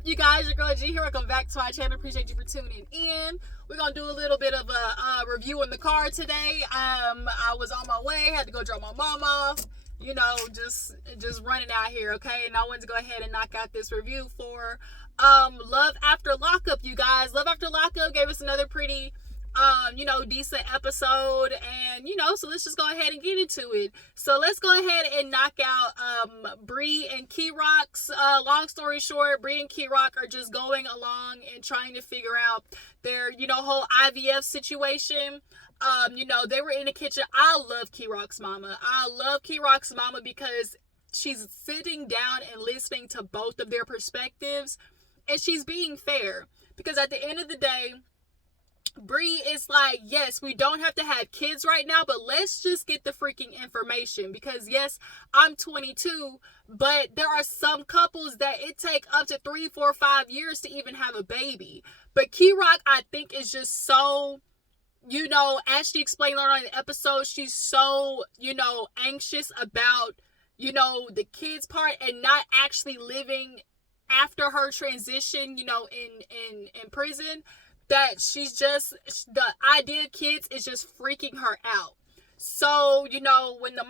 up, you guys? Your girl G here. Welcome back to my channel. Appreciate you for tuning in. We're gonna do a little bit of a review in the car today. I was on my way, had to go drop my mom off. You know, just running out here, okay? And I wanted to go ahead and knock out this review for Love After Lockup, you guys. Love After Lockup gave us another pretty decent episode, and so let's just go ahead and get into it. So let's go ahead and knock out Bree and Kerok's long story short. Bree and Kerok are just going along and trying to figure out their whole IVF situation. They were in the kitchen. I love Kerok's mama. I love Kerok's mama because she's sitting down and listening to both of their perspectives, and she's being fair, because at the end of the day, Bree is like, yes, we don't have to have kids right now, but let's just get the freaking information. Because yes, I'm 22, but there are some couples that it take up to 3, 4, 5 years to even have a baby. But Kerok, I think, is just so, as she explained later on in the episode, she's so, anxious about, the kids part and not actually living after her transition, in prison. That she's just, the idea of kids is just freaking her out. So, when the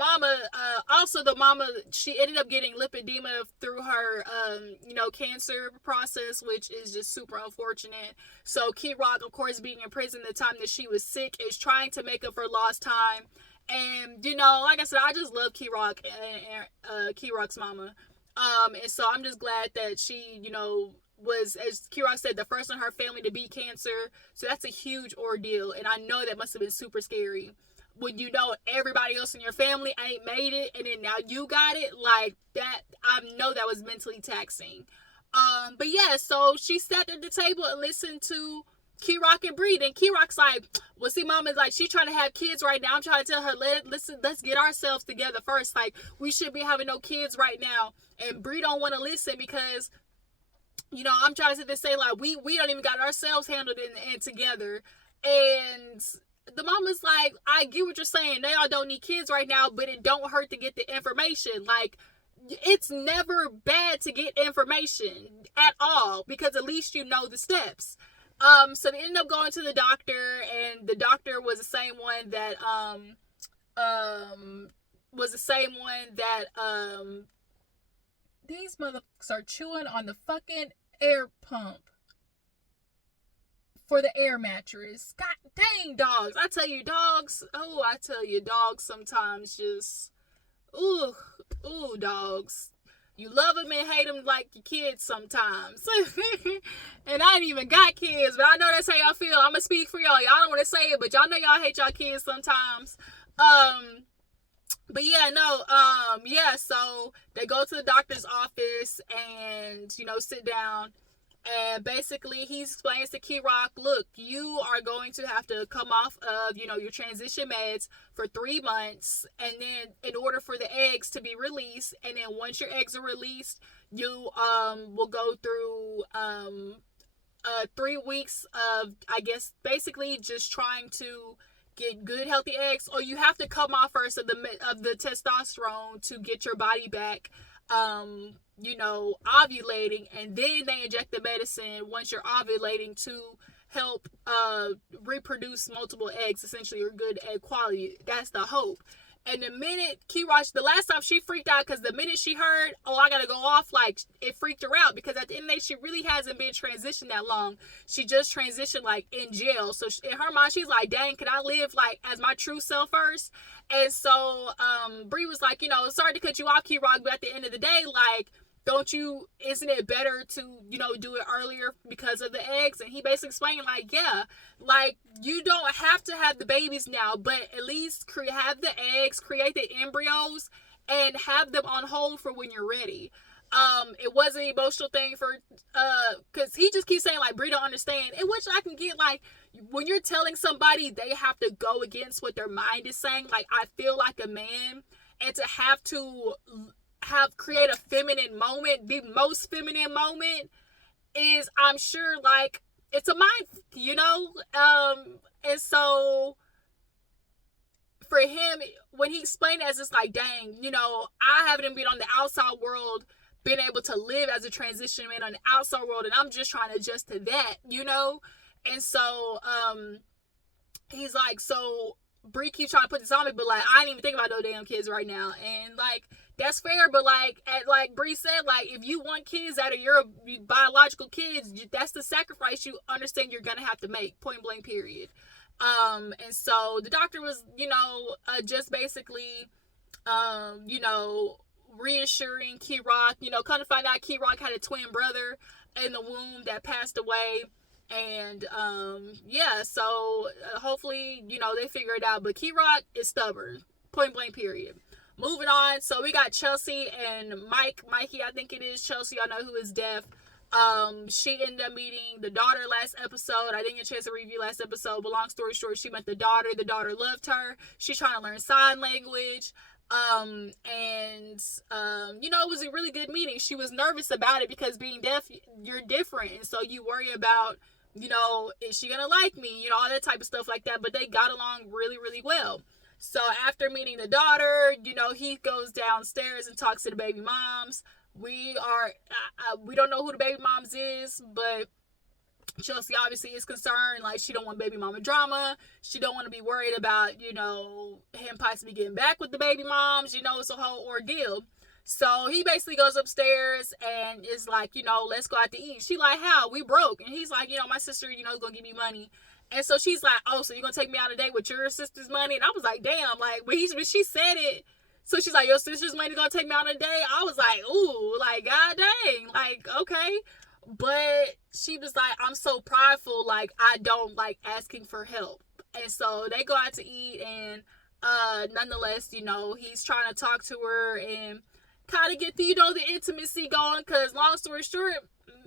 mama, she ended up getting lipedema through her, cancer process, which is just super unfortunate. So Kerok, of course, being in prison the time that she was sick, is trying to make up for lost time. And, like I said, I just love Kerok and Kerok's mama. And so I'm just glad that she, was, as Kerok said, the first in her family to beat cancer. So that's a huge ordeal, and I know that must have been super scary when everybody else in your family ain't made it, and then now you got it. Like that, I know that was mentally taxing. But yeah, so she sat at the table and listened to Kerok and Bree, and Kerok's like, well, see, mama's like, she's trying to have kids right now. I'm trying to tell her, let's get ourselves together first. Like, we should be having no kids right now. And Bree don't want to listen because, I'm trying to sit there and say, like, we don't even got ourselves handled and together. And the mama's like, I get what you're saying. They all don't need kids right now, but it don't hurt to get the information. Like, it's never bad to get information at all, because at least you know the steps. So they ended up going to the doctor, and the doctor was the same one that, these motherfuckers are chewing on the fucking air pump for the air mattress. God dang, dogs. I tell you, dogs sometimes just, ooh, dogs. You love them and hate them like your kids sometimes. And I ain't even got kids, but I know that's how y'all feel. I'm gonna speak for y'all. Y'all don't want to say it, but y'all know y'all hate y'all kids sometimes. But yeah, so they go to the doctor's office and, sit down. And basically, he explains to Kerok, look, you are going to have to come off of, your transition meds for 3 months. And then in order for the eggs to be released, and then once your eggs are released, you will go through 3 weeks of, I guess, basically just trying to get good healthy eggs, or you have to come off first of the testosterone to get your body back ovulating, and then they inject the medicine once you're ovulating to help reproduce multiple eggs, essentially, or good egg quality. That's the hope. And the minute Kerok, the last time she freaked out, because the minute she heard, oh, I gotta go off, like, it freaked her out, because at the end of the day, she really hasn't been transitioned that long. She just transitioned, like, in jail. So in her mind, she's like, dang, can I live, like, as my true self first? And so Bree was like, sorry to cut you off, Kerok, but at the end of the day, like, isn't it better to, do it earlier because of the eggs? And he basically explained, like, yeah, like, you don't have to have the babies now, but at least have the eggs, create the embryos, and have them on hold for when you're ready. It was an emotional thing for, because he just keeps saying, like, Bree don't understand, and which I can get, like, when you're telling somebody they have to go against what their mind is saying, like, I feel like a man, and to have to create a feminine moment, the most feminine moment, is, I'm sure, like, it's a mind, and so for him, when he explained it, as it's like, dang, I haven't been on the outside world been able to live as a transition man on the outside world, and I'm just trying to adjust to that, you know? And so he's like, so Bree keeps trying to put this on me, but like I ain't even think about no damn kids right now. And like that's fair, but like like Bree said, like if you want kids that are your biological kids, that's the sacrifice you understand you're gonna have to make, point blank period. And so the doctor was, you know, just basically reassuring Kerok, kind of find out Kerok had a twin brother in the womb that passed away. And so hopefully, they figure it out. But Kerok is stubborn, point blank period. Moving on, so we got Chelsea and Mikey, I think it is Chelsea, I know, who is deaf. She ended up meeting the daughter last episode. I didn't get a chance to review last episode, but long story short, she met the daughter. The daughter loved her. She's trying to learn sign language. It was a really good meeting. She was nervous about it because being deaf, you're different. And so you worry about, is she going to like me? All that type of stuff like that. But they got along really, really well. So after meeting the daughter, he goes downstairs and talks to the baby moms. We don't know who the baby moms is, but Chelsea obviously is concerned. Like, she don't want baby mama drama. She don't want to be worried about, him possibly getting back with the baby moms. It's a whole ordeal. So he basically goes upstairs and is like, let's go out to eat. She like, how? We broke. And he's like, my sister, is going to give me money. And so she's like, oh, so you're going to take me on a date with your sister's money? And I was like, damn, like, when she said it, so she's like, your sister's money going to take me on a date? I was like, ooh, like, god dang, like, okay. But she was like, I'm so prideful, like, I don't like asking for help. And so they go out to eat, and nonetheless, he's trying to talk to her and kind of get the, the intimacy going, because long story short,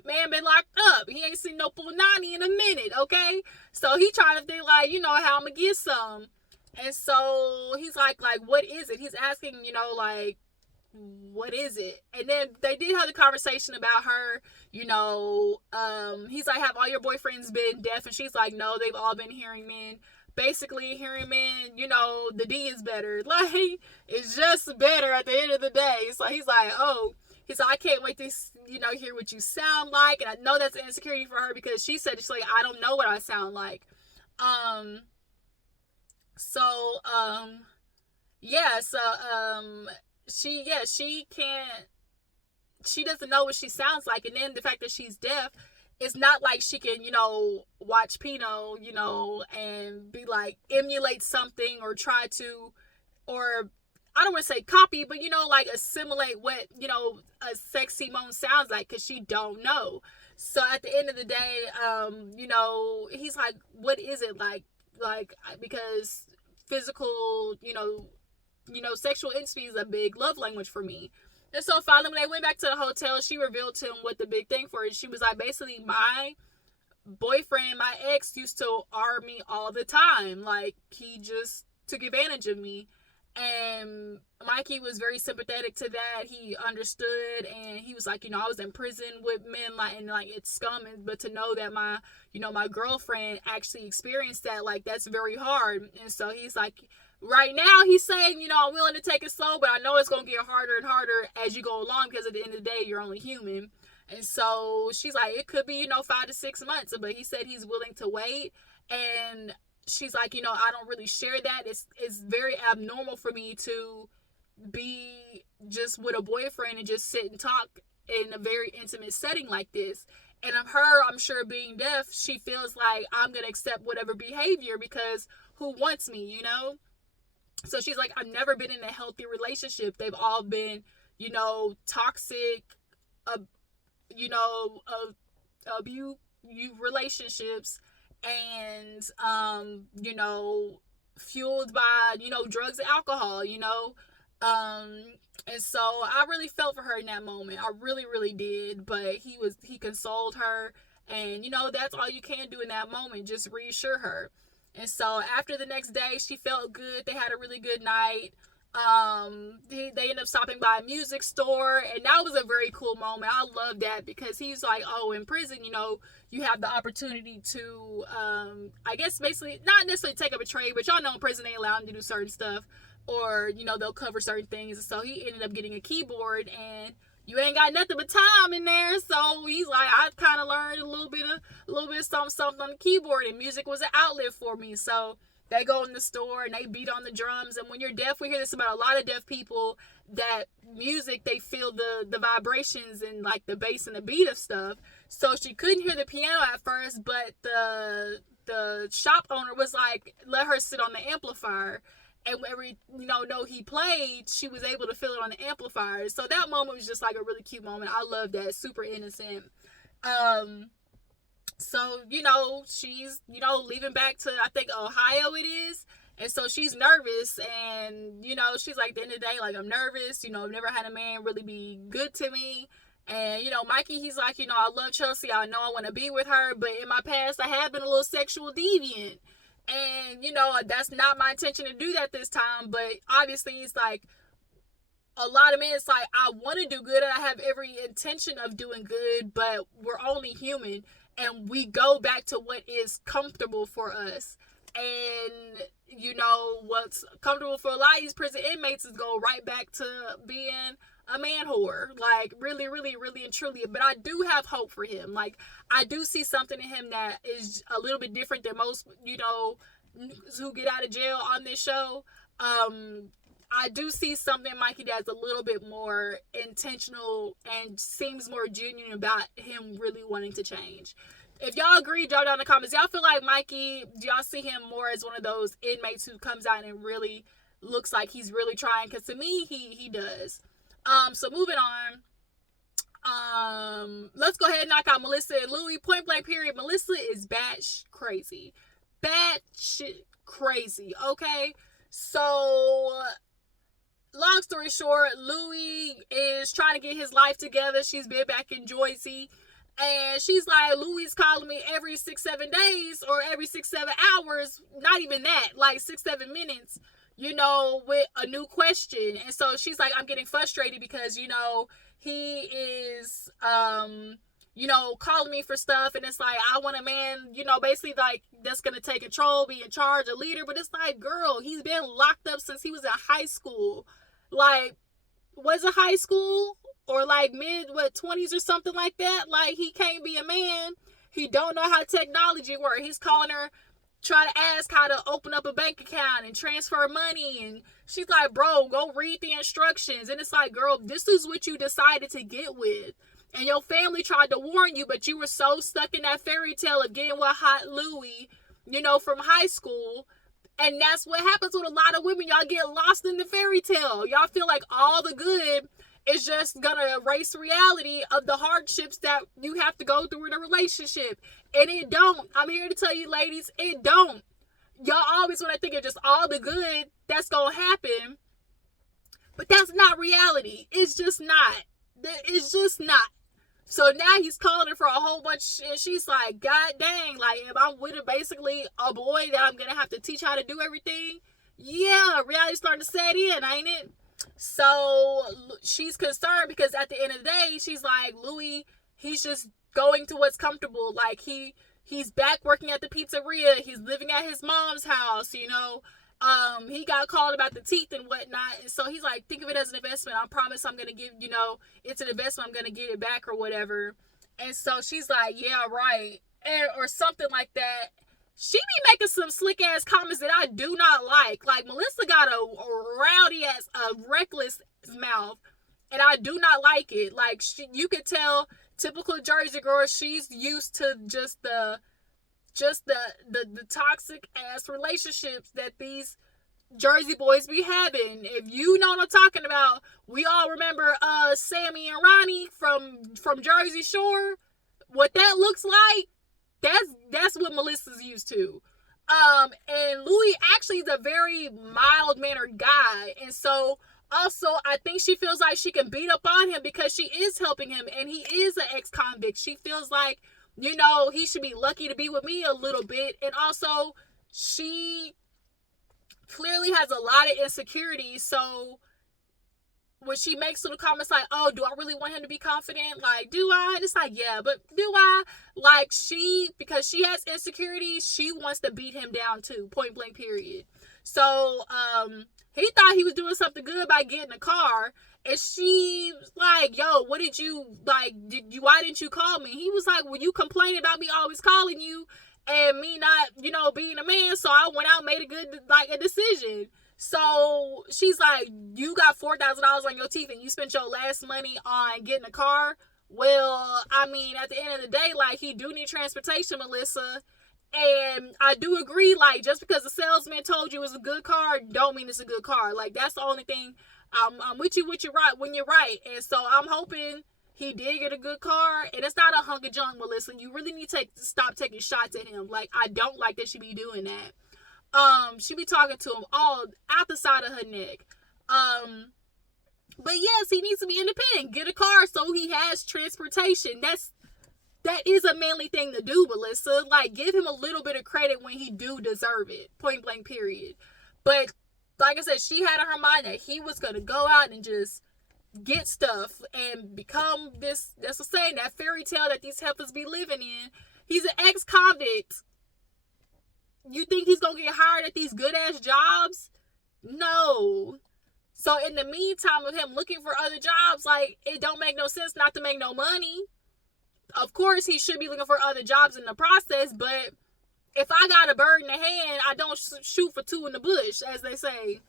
man been locked up. He ain't seen no punani in a minute, okay? So he trying to think, like, how I'm gonna get some. And so he's like, what is it? He's asking, like, what is it? And then they did have the conversation about her, he's like, have all your boyfriends been deaf? And she's like, no, they've all been hearing men. Basically, hearing men, the D is better. Like, it's just better at the end of the day. So he's like, oh, he's like, I can't wait to, hear what you sound like. And I know that's an insecurity for her because she said, she's like, I don't know what I sound like. She doesn't know what she sounds like. And then the fact that she's deaf, it's not like she can, watch Pino, and be like, emulate something or try to, or I don't want to say copy, but, like assimilate what, a sexy moan sounds like, because she don't know. So at the end of the day, he's like, what is it like, because physical, sexual intimacy is a big love language for me. And so finally, when they went back to the hotel, she revealed to him what the big thing for her is. She was like, basically, my boyfriend, my ex, used to arm me all the time. Like, he just took advantage of me. And Mikey was very sympathetic to that. He understood, and he was like, I was in prison with men, like, and like it's scum, but to know that my, my girlfriend actually experienced that, like, that's very hard. And so he's like, right now he's saying, I'm willing to take it slow, but I know it's gonna get harder and harder as you go along, because at the end of the day, you're only human. And so she's like, it could be, 5 to 6 months, but he said he's willing to wait. And she's like, I don't really share that. It's very abnormal for me to be just with a boyfriend and just sit and talk in a very intimate setting like this. And of her, I'm sure, being deaf, she feels like I'm going to accept whatever behavior because who wants me, So she's like, I've never been in a healthy relationship. They've all been, toxic, abuse relationships. And fueled by drugs and alcohol, and so I really felt for her in that moment. I really, really did. But he consoled her, and that's all you can do in that moment, just reassure her. And so after the next day, she felt good. They had a really good night. They ended up stopping by a music store, and that was a very cool moment. I love that because he's like, oh, in prison, you have the opportunity to, I guess basically not necessarily take up a trade, but y'all know in prison they allow him to do certain stuff, or they'll cover certain things. So he ended up getting a keyboard, and you ain't got nothing but time in there. So he's like, I kind of learned a little bit of something on the keyboard, and music was an outlet for me. So they go in the store and they beat on the drums. And when you're deaf, we hear this about a lot of deaf people, that music, they feel the vibrations and like the bass and the beat of stuff. So she couldn't hear the piano at first, but the shop owner was like, let her sit on the amplifier. And every note he played, she was able to feel it on the amplifier. So that moment was just like a really cute moment. I love that. Super innocent. So she's leaving back to, I think, Ohio it is. And so she's nervous, and she's like, at the end of the day, like, I'm nervous. I've never had a man really be good to me. And Mikey, he's like, I love Chelsea. I know I want to be with her, but in my past I have been a little sexual deviant. And that's not my intention to do that this time. But obviously it's like, a lot of men, it's like, I want to do good and I have every intention of doing good, but we're only human, and we go back to what is comfortable for us. And what's comfortable for a lot of these prison inmates is go right back to being a man whore, like, really, really, really and truly. But I do have hope for him. Like, I do see something in him that is a little bit different than most who get out of jail on this show. I do see something in Mikey that's a little bit more intentional and seems more genuine about him really wanting to change. If y'all agree, drop down in the comments. Y'all feel like Mikey, do y'all see him more as one of those inmates who comes out and really looks like he's really trying? Because to me, he does. So moving on. Let's go ahead and knock out Melissa and Louie. Point blank period. Melissa is batshit crazy. Batshit crazy. Okay? So, long story short, Louie is trying to get his life together. She's been back in Jersey. And she's like, Louie's calling me every 6-7 days, or every 6-7 hours. Not even that, like 6-7 minutes, with a new question. And so she's like, I'm getting frustrated because, he is, calling me for stuff. And it's like, I want a man, basically like that's going to take control, be in charge, a leader. But it's like, girl, he's been locked up since he was in high school. Like, was it high school? Or like mid 20s or something like that. Like, he can't be a man. He don't know how technology works. He's calling her, trying to ask how to open up a bank account and transfer money. And she's like, bro, go read the instructions. And it's like, girl, this is what you decided to get with. And your family tried to warn you, but you were so stuck in that fairy tale of getting with hot Louie, from high school. And that's what happens with a lot of women. Y'all get lost in the fairy tale. Y'all feel like all the good is just gonna erase reality of the hardships that you have to go through in a relationship. And it don't. I'm here to tell you, ladies, it don't. Y'all always want to think of just all the good that's gonna happen. But that's not reality. It's just not. It's just not. So now he's calling her for a whole bunch, and she's like, God dang, like, if I'm with basically a boy that I'm gonna have to teach how to do everything, yeah, reality's starting to set in, ain't it? So she's concerned because at the end of the day, she's like, Louie, he's just going to what's comfortable. Like, he's back working at the pizzeria. He's living at his mom's house, He got called about the teeth and whatnot. And so he's like, think of it as an investment. I promise I'm going to give, it's an investment. I'm going to get it back or whatever. And so she's like, yeah, right. Or something like that. She be making some slick ass comments that I do not like. Like, Melissa got a rowdy ass, a reckless mouth, and I do not like it. Like, you could tell, typical Jersey girl, she's used to just the toxic ass relationships that these Jersey boys be having. If you know what I'm talking about, we all remember Sammy and Ronnie from Jersey Shore. What that looks like. That's what Melissa's used to. And Louie actually is a very mild-mannered guy. And so, also, I think she feels like she can beat up on him because she is helping him. And he is an ex-convict. She feels like, he should be lucky to be with me a little bit. And also, she clearly has a lot of insecurities. So, when she makes little comments like, oh, do I really want him to be confident? Like, do I? And it's like, yeah, but do I? Like, because she has insecurities, she wants to beat him down too, point blank period. So, he thought he was doing something good by getting a car. And she was like, yo, what did you, like, why didn't you call me? He was like, well, you complain about me always calling you and me not, being a man. So I went out and made a decision. So she's like, you got $4,000 on your teeth and you spent your last money on getting a car. Well, I mean, at the end of the day, like, he do need transportation, Melissa. And I do agree, like, just because the salesman told you it's a good car, don't mean it's a good car. Like, that's the only thing. I'm with you when you're right. And so I'm hoping he did get a good car. And it's not a hunk of junk, Melissa. You really need to stop taking shots at him. Like, I don't like that she be doing that. She be talking to him all out the side of her neck. But yes, he needs to be independent. Get a car so he has transportation. That is a manly thing to do, Melissa. Like, give him a little bit of credit when he do deserve it. Point blank, period. But like I said, she had in her mind that he was going to go out and just get stuff and become this, that's a saying, that fairy tale that these heifers be living in. He's an ex-convict. You think he's going to get hired at these good-ass jobs? No. So in the meantime of him looking for other jobs, like, it don't make no sense not to make no money. Of course, he should be looking for other jobs in the process, but if I got a bird in the hand, I don't shoot for two in the bush, as they say.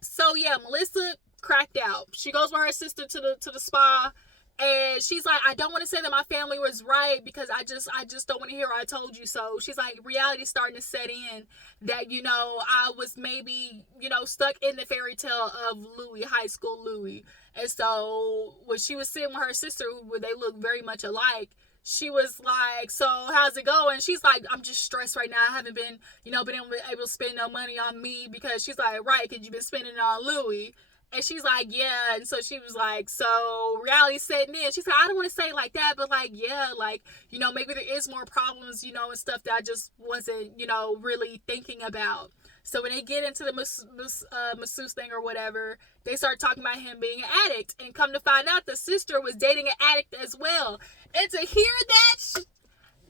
So yeah, Melissa cracked out. She goes with her sister to the spa, and she's like, I don't want to say that my family was right because I just don't want to hear I told you so. She's like, reality's starting to set in that, I was maybe, stuck in the fairy tale of Louie, high school Louie. And so when she was sitting with her sister, where they look very much alike, she was like, so how's it going? She's like, I'm just stressed right now. I haven't been, been able to spend no money on me, because she's like, right, because you've been spending it on Louie. And she's like, yeah. And so she was like, so reality's setting in. She's like, I don't want to say it like that, but like, yeah, like, maybe there is more problems, and stuff that I just wasn't, really thinking about. So when they get into the masseuse thing or whatever, they start talking about him being an addict. And come to find out, the sister was dating an addict as well. And to hear that,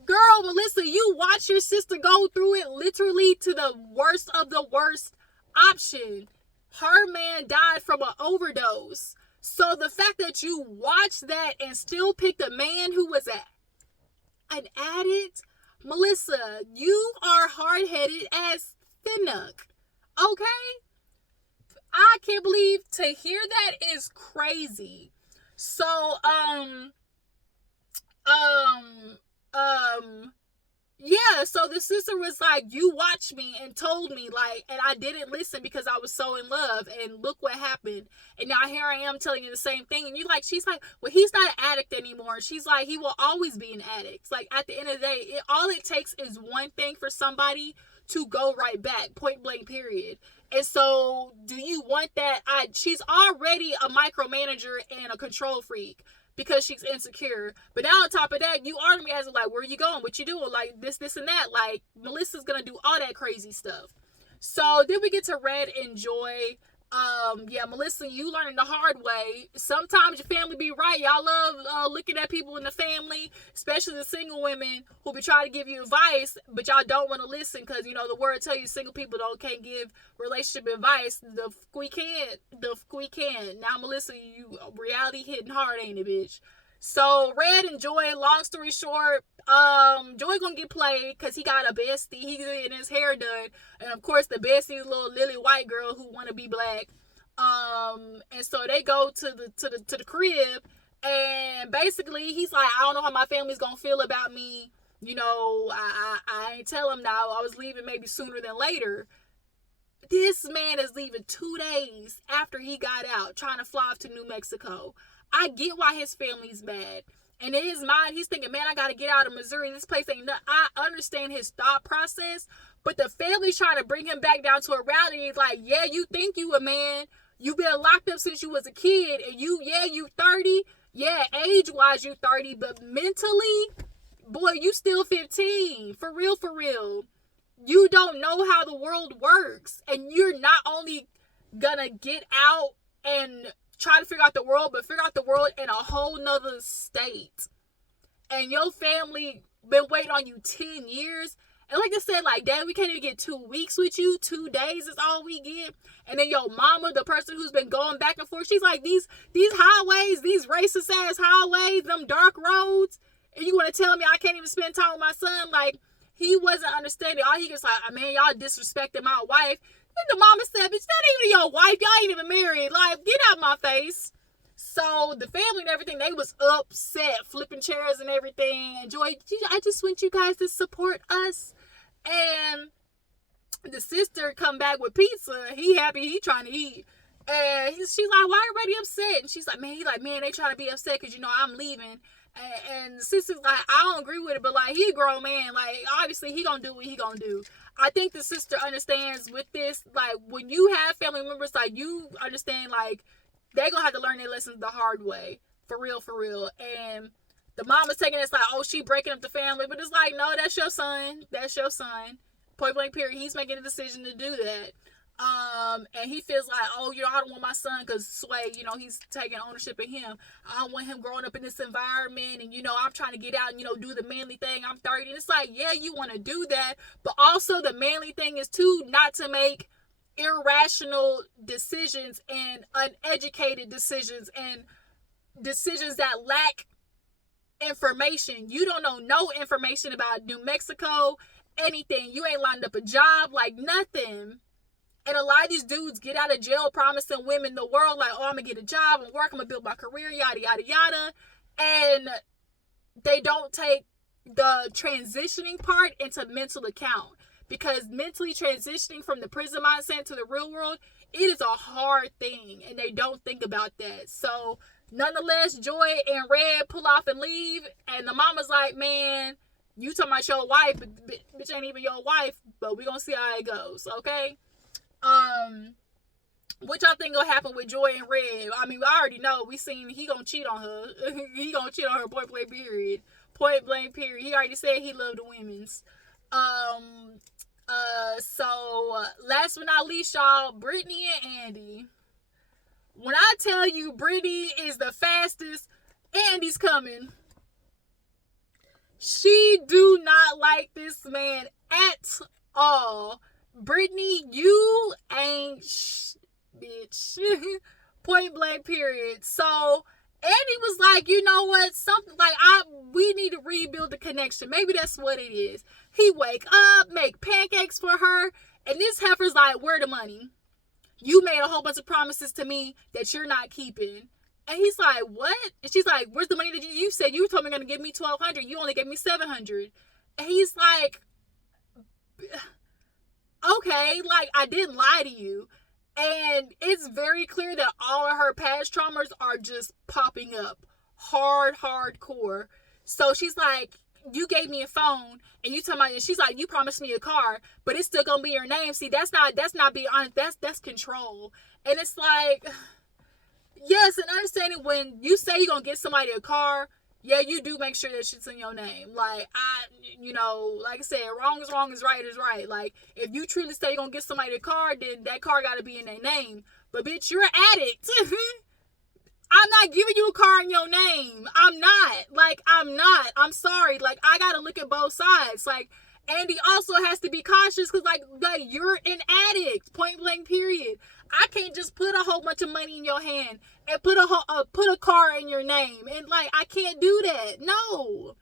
girl, Melissa, you watch your sister go through it literally to the worst of the worst option. Her man died from an overdose. So the fact that you watched that and still picked a man who was an addict, Melissa, you are hard-headed as finnuck. Okay? I can't believe to hear that is crazy. So, yeah, so the sister was like, you watched me and told me, like, and I didn't listen because I was so in love, and look what happened. And now here I am telling you the same thing. And she's like, well, he's not an addict anymore. She's like, he will always be an addict. Like, at the end of the day, all it takes is one thing for somebody to go right back, point blank, period. And so, do you want that? She's already a micromanager and a control freak, because she's insecure. But now on top of that, you are gonna be asking, like, where are you going? What you doing? Like, this, and that. Like, Melissa's gonna do all that crazy stuff. So then we get to Red and Joy. Yeah, Melissa, you learning the hard way. Sometimes your family be right. Y'all love looking at people in the family, especially the single women who be trying to give you advice, but y'all don't want to listen because, the word tell you single people can't give relationship advice. We can't. Now, Melissa, you reality hitting hard, ain't it, bitch? So Red and Joy, long story short, Joy gonna get played because he got a bestie. He getting his hair done, and of course the bestie is a little lily white girl who want to be black. And so they go to the crib, and basically he's like, I don't know how my family's gonna feel about me. I ain't tell him now. I was leaving maybe sooner than later. This man is leaving 2 days after he got out, trying to fly off to New Mexico. I get why his family's mad. And in his mind, he's thinking, man, I got to get out of Missouri. This place ain't nothing. I understand his thought process, but the family's trying to bring him back down to a reality. He's like, yeah, you think you a man. You've been locked up since you was a kid. And you 30. Yeah, age-wise, you 30. But mentally, boy, you still 15. For real, for real. You don't know how the world works. And you're not only gonna get out and try to figure out the world, but figure out the world in a whole nother state. And your family been waiting on you 10 years. And like I said, like, Dad, we can't even get 2 weeks with you. 2 days is all we get. And then your mama, the person who's been going back and forth, she's like, these highways, these racist ass highways, them dark roads, and you want to tell me I can't even spend time with my son? Like, he wasn't understanding. All he was like, oh, man, y'all disrespecting my wife. And the mama said, bitch, that ain't even your wife. Y'all ain't even married. Like, get out my face. So the family and everything, they was upset, flipping chairs and everything. And Joy, I just want you guys to support us. And the sister come back with pizza. He happy, he trying to eat. And she's like, why everybody upset? And she's like, man, they trying to be upset because, you know, I'm leaving. And the sister's like, I don't agree with it, but like, he a grown man. Like, obviously he gonna do what he gonna do. I think the sister understands with this, like, when you have family members, like, you understand, like, they gonna have to learn their lessons the hard way. For real. And the mom is taking this like, oh, she breaking up the family. But it's like, no, that's your son. Point blank period. He's making a decision to do that. And he feels like, oh, you know, I don't want my son, because Sway, you know, he's taking ownership of him. I don't want him growing up in this environment, and, you know, I'm trying to get out and, you know, do the manly thing. I'm 30. And it's like, yeah, you want to do that, but also the manly thing is too, not to make irrational decisions and uneducated decisions and decisions that lack information. You don't know no information about New Mexico, anything. You ain't lined up a job, like nothing. And a lot of these dudes get out of jail promising women the world, like, oh, I'm gonna get a job and work, I'm gonna build my career, yada yada yada. And they don't take the transitioning part into mental account, because mentally transitioning from the prison mindset to the real world, it is a hard thing, and they don't think about that. So nonetheless, Joy and Red pull off and leave, and the mama's like, man, you talking about your wife, but bitch ain't even your wife, but we gonna see how it goes, okay? What y'all think gonna happen with Joy and Red? I mean, we already know. We seen he gonna cheat on her. He gonna cheat on her, point blank period. Point blank period. He already said he loved the women's. So last but not least, y'all, Brittney and Andy. When I tell you Brittney is the fastest, Andy's coming. She do not like this man at all. Brittney, you ain't bitch. Point blank period. So Andy was like, you know what? Something like, we need to rebuild the connection. Maybe that's what it is. He wake up, make pancakes for her, and this heifer's like, where the money? You made a whole bunch of promises to me that you're not keeping. And he's like, what? And she's like, where's the money that you said? You told me you're going to give me $1,200. You only gave me $700. And he's like, okay, like, I didn't lie to you. And it's very clear that all of her past traumas are just popping up hardcore. So she's like, you gave me a phone, and you talking about, and she's like, you promised me a car, but it's still gonna be your name. See, that's not being honest. That's control. And it's like, yes, and understanding when you say you're gonna get somebody a car, yeah, you do make sure that shit's in your name. Like, like I said, wrong is right is right. Like, if you truly say you're gonna get somebody a car, then that car gotta be in their name. But bitch, you're an addict. I'm not giving you a car in your name. I'm not. I'm sorry. Like, I gotta look at both sides. Like, Andy also has to be cautious, because like you're an addict. Point blank period. I can't just put a whole bunch of money in your hand and put a car in your name, and like, I can't do that. No.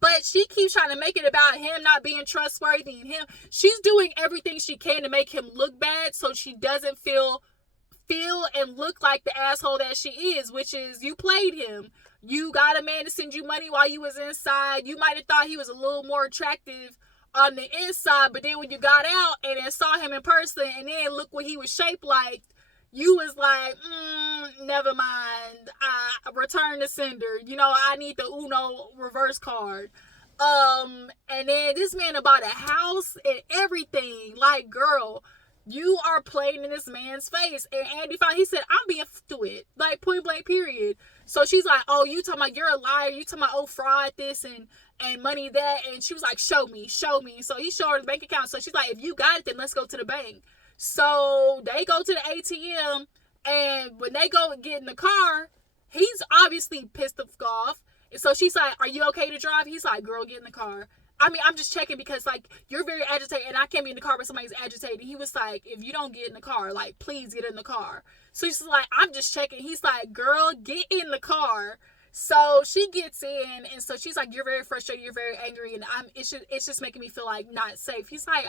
But she keeps trying to make it about him not being trustworthy, and him. She's doing everything she can to make him look bad, so she doesn't feel and look like the asshole that she is, which is, you played him. You got a man to send you money while you was inside. You might have thought he was a little more attractive on the inside, but then when you got out and then saw him in person, and then look what he was shaped like, you was like, never mind. I return the sender. You know, I need the Uno reverse card. And then this man bought a house and everything. Like, girl, you are playing in this man's face. And Andy he said, I'm being to it. Like, point blank period. So she's like, oh, you talking about you're a liar. You talking about, oh, fraud this and money that. And she was like, show me. So he showed her the bank account. So she's like, if you got it, then let's go to the bank. So they go to the ATM. And when they go and get in the car, he's obviously pissed off. And so she's like, are you okay to drive? He's like, girl, get in the car. I mean, I'm just checking because, like, you're very agitated and I can't be in the car when somebody's agitated. He was like, if you don't get in the car, like, please get in the car. So she's like, I'm just checking. He's like, girl, get in the car. So she gets in, and so she's like, you're very frustrated, you're very angry, and it's just making me feel like not safe. He's like,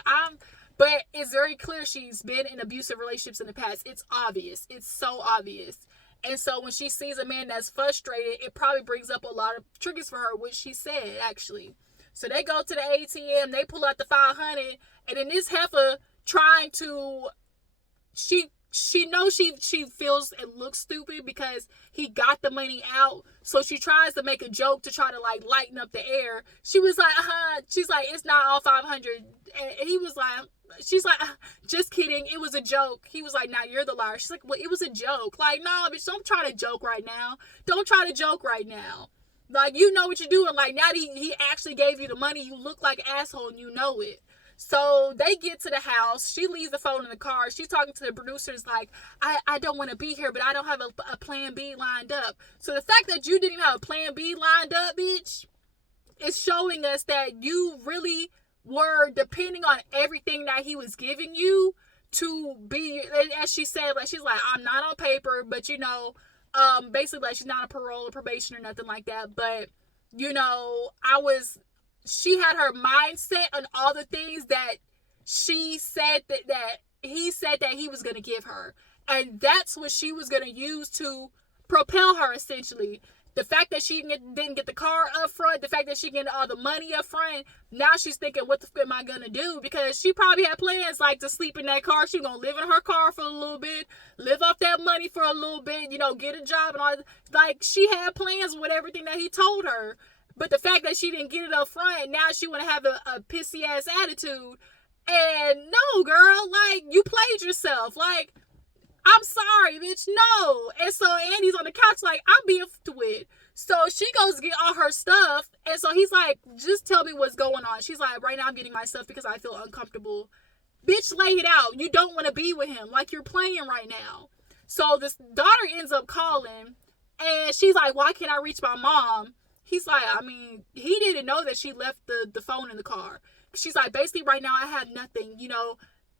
but it's very clear she's been in abusive relationships in the past. It's obvious. It's so obvious. And so when she sees a man that's frustrated, it probably brings up a lot of triggers for her, which she said, actually. So they go to the ATM, they pull out the 500, and then this heifer trying to, she knows she feels and looks stupid because he got the money out. So she tries to make a joke to try to, like, lighten up the air. She was like, she's like, it's not all 500. And he was like, she's like, just kidding. It was a joke. He was like, nah, you're the liar. She's like, well, it was a joke. Like, no, bitch, don't try to joke right now. Don't try to joke right now. Like, you know what you're doing. Like, now that he actually gave you the money, you look like an asshole and you know it. So they get to the house. She leaves the phone in the car. She's talking to the producers like, I don't want to be here, but I don't have a plan B lined up. So the fact that you didn't have a plan B lined up, bitch, is showing us that you really were depending on everything that he was giving you to be, as she said, like, she's like, I'm not on paper, but, you know, basically, like, she's not on parole or probation or nothing like that. But, you know, she had her mindset on all the things that she said that he said that he was going to give her. And that's what she was going to use to propel her, essentially. The fact that she didn't get the car up front, the fact that she getting all the money up front, now she's thinking, what the fuck am I going to do? Because she probably had plans, like, to sleep in that car. She's going to live in her car for a little bit, live off that money for a little bit, you know, get a job and all. Like, she had plans with everything that he told her. But the fact that she didn't get it up front, now she want to have a pissy-ass attitude. And no, girl, like, you played yourself. Like, I'm sorry, bitch, no. And so Andy's on the couch like, I'm being with. So she goes get all her stuff. And so he's like, just tell me what's going on. She's like, right now I'm getting my stuff because I feel uncomfortable. Bitch, lay it out. You don't want to be with him. Like, you're playing right now. So this daughter ends up calling. And she's like, why can't I reach my mom? He's like, I mean, he didn't know that she left the phone in the car. She's like, basically, right now, I have nothing. You know,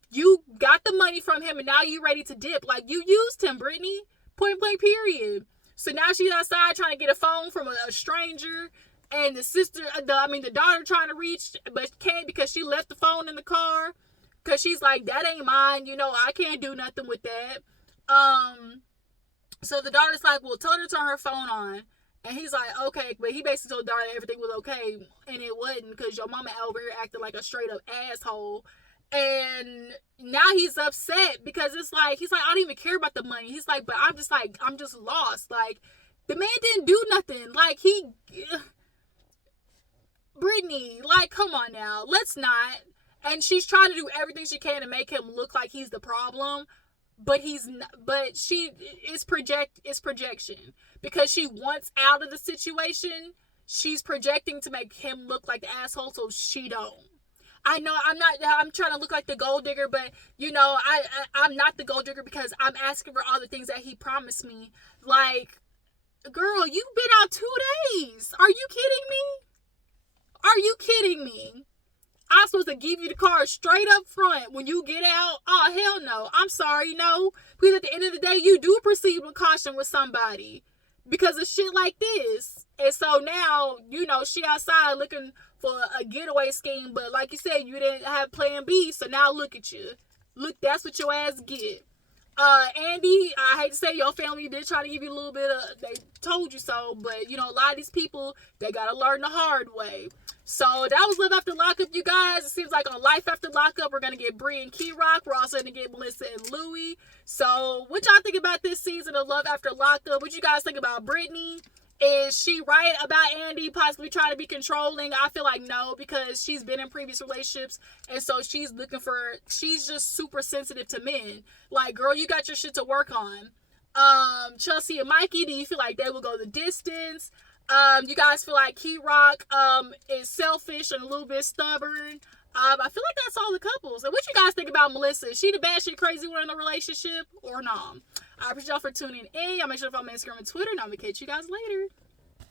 you got the money from him, and now you ready to dip. Like, you used him, Brittney. Point blank, period. So now she's outside trying to get a phone from a stranger. And the daughter trying to reach, but can't because she left the phone in the car. Because she's like, that ain't mine. You know, I can't do nothing with that. So the daughter's like, well, tell her to turn her phone on. And he's like, okay, but he basically told Darla everything was okay, and it wasn't, because your mama over here acting like a straight up asshole. And now he's upset because it's like, he's like, I don't even care about the money. He's like, but I'm just lost. Like, the man didn't do nothing. Like, Brittney, like, come on now, let's not. And she's trying to do everything she can to make him look like he's the problem. But he's not, but it's projection, because she wants out of the situation. She's projecting to make him look like the asshole, so she don't. I know I'm trying to look like the gold digger, but you know, I'm not the gold digger because I'm asking for all the things that he promised me. Like, girl, you've been out 2 days. Are you kidding me? Are you kidding me? I'm supposed to give you the car straight up front when you get out? Oh, hell no. I'm sorry, no. Because at the end of the day, you do proceed with caution with somebody because of shit like this. And so now, you know, she outside looking for a getaway scheme. But like you said, you didn't have plan B. So now look at you. Look, that's what your ass get. Andy, I hate to say your family did try to give you a little bit of, they told you so, but you know, a lot of these people, they gotta learn the hard way. So that was Live After Lockup, you guys. It seems like on Life After Lockup, we're gonna get Bree and Kerok. We're also gonna get Melissa and Louie. So what y'all think about this season of Love After Lockup? What you guys think about Brittney? Is she right about Andy possibly trying to be controlling? I feel like no, because she's been in previous relationships, and so she's just super sensitive to men. Like, girl, you got your shit to work on. Chelsea and Mikey, do you feel like they will go the distance? You guys feel like Kerok is selfish and a little bit stubborn? I feel like that's all the couples. And what you guys think about Melissa? Is she the bad shit crazy one in the relationship or no? I appreciate y'all for tuning in. Y'all make sure to follow me on Instagram and Twitter, and I'm gonna catch you guys later.